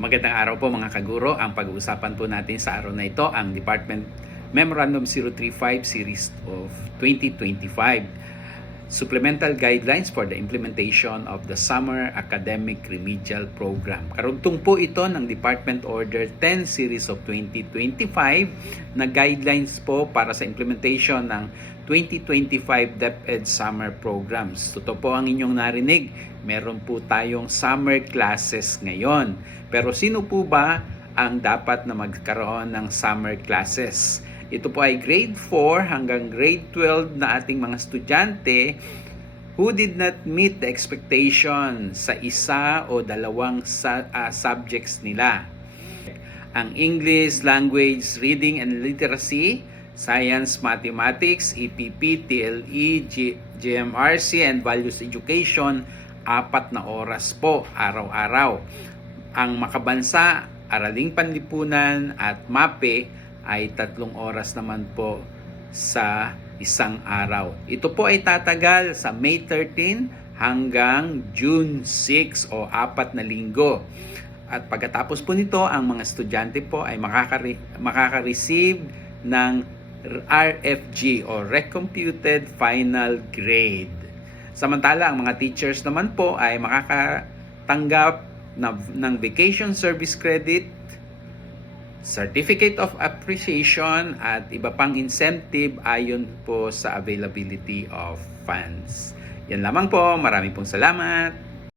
Magandang araw po mga kaguro. Ang pag-uusapan po natin sa araw na ito ang Department Memorandum 035 Series of 2025. Supplemental Guidelines for the Implementation of the Summer Academic Remedial Program. Karugtong po ito ng Department Order 10 Series of 2025 na guidelines po para sa implementation ng 2025 DepEd Summer Programs. Totoo po ang inyong narinig. Meron po tayong summer classes ngayon. Pero sino po ba ang dapat na magkaroon ng summer classes? Ito po ay grade 4 hanggang grade 12 na ating mga estudyante who did not meet the expectation sa isa o dalawang subjects nila. Ang English, Language, Reading and Literacy, Science, Mathematics, EPP, TLE, GMRC, and Values Education, 4 na oras po araw-araw. Ang Makabansa, Araling Panlipunan at MAPE ay 3 oras naman po sa isang araw. Ito po ay tatagal sa May 13 hanggang June 6 o 4 na linggo. At pagkatapos po nito, ang mga estudyante po ay makaka-receive ng RFG o Recomputed Final Grade. Samantala, ang mga teachers naman po ay makakatanggap ng Vacation Service Credit, Certificate of Appreciation at iba pang incentive ayon po sa availability of funds. Yan lamang po. Maraming pong salamat.